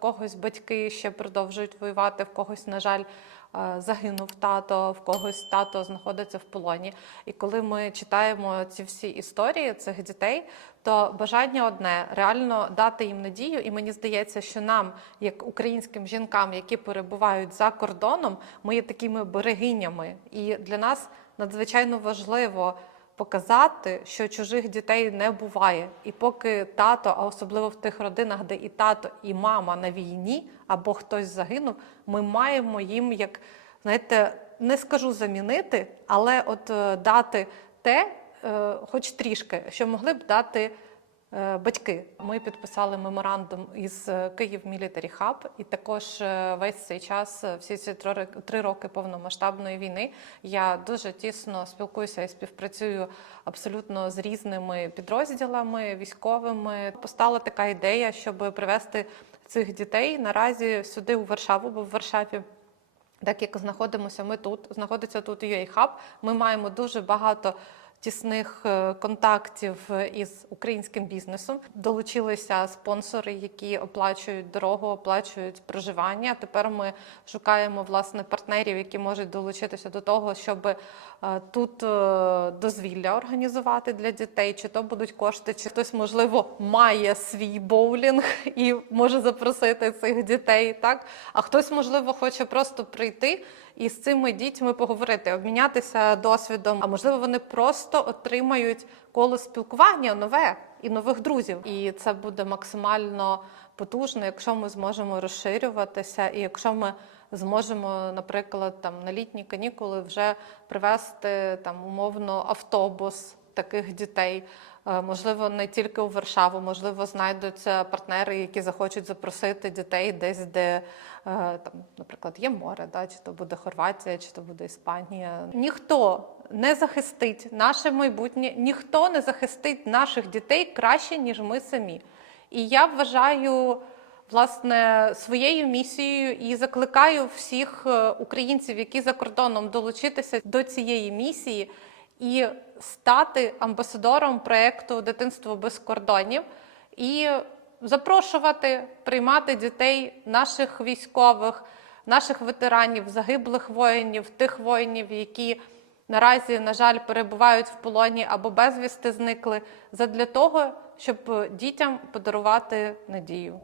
когось батьки ще продовжують воювати, в когось, на жаль, е, загинув тато, в когось тато знаходиться в полоні. І коли ми читаємо ці всі історії цих дітей, то бажання одне реально дати їм надію. І мені здається, що нам, як українським жінкам, які перебувають за кордоном, ми є такими берегинями. І для нас надзвичайно важливо показати, що чужих дітей не буває. І поки тато, а особливо в тих родинах, де і тато, і мама на війні, або хтось загинув, ми маємо їм як знаєте, не скажу замінити, але от е, дати те, е, хоч трішки, що могли б дати. Е, Батьки, ми підписали меморандум із е, Київ Military Hub, і також е, весь цей час, всі ці три роки повномасштабної війни, я дуже тісно спілкуюся і співпрацюю абсолютно з різними підрозділами військовими. Постала така ідея, щоб привести цих дітей наразі сюди у Варшаву, бо в Варшаві. Так як знаходимося ми тут, знаходиться тут UA Hub, ми маємо дуже багато тісних е, контактів із українським бізнесом. Долучилися спонсори, які оплачують дорогу, оплачують проживання. Тепер ми шукаємо власне партнерів, які можуть долучитися до того, щоб е, тут е, дозвілля організувати для дітей. Чи то будуть кошти, чи хтось можливо має свій боулінг і може запросити цих дітей, так а хтось можливо хоче просто прийти і з цими дітьми поговорити, обмінятися досвідом. А можливо, вони просто отримають коло спілкування нове і нових друзів. І це буде максимально потужно, якщо ми зможемо розширюватися, і якщо ми зможемо, наприклад, там на літні канікули вже привезти там умовно автобус таких дітей. Е, Можливо, не тільки у Варшаву, можливо, знайдуться партнери, які захочуть запросити дітей десь, де е, там, наприклад, є море, да, чи то буде Хорватія, чи то буде Іспанія. Ніхто не захистить наше майбутнє, ніхто не захистить наших дітей краще, ніж ми самі. І я вважаю власне своєю місією і закликаю всіх е, українців, які за кордоном долучитися до цієї місії і стати амбасадором проєкту Дитинство без кордонів і запрошувати приймати дітей наших військових, наших ветеранів, загиблих воїнів, тих воїнів, які наразі, на жаль, перебувають в полоні або безвісти зникли, задля того, щоб дітям подарувати надію.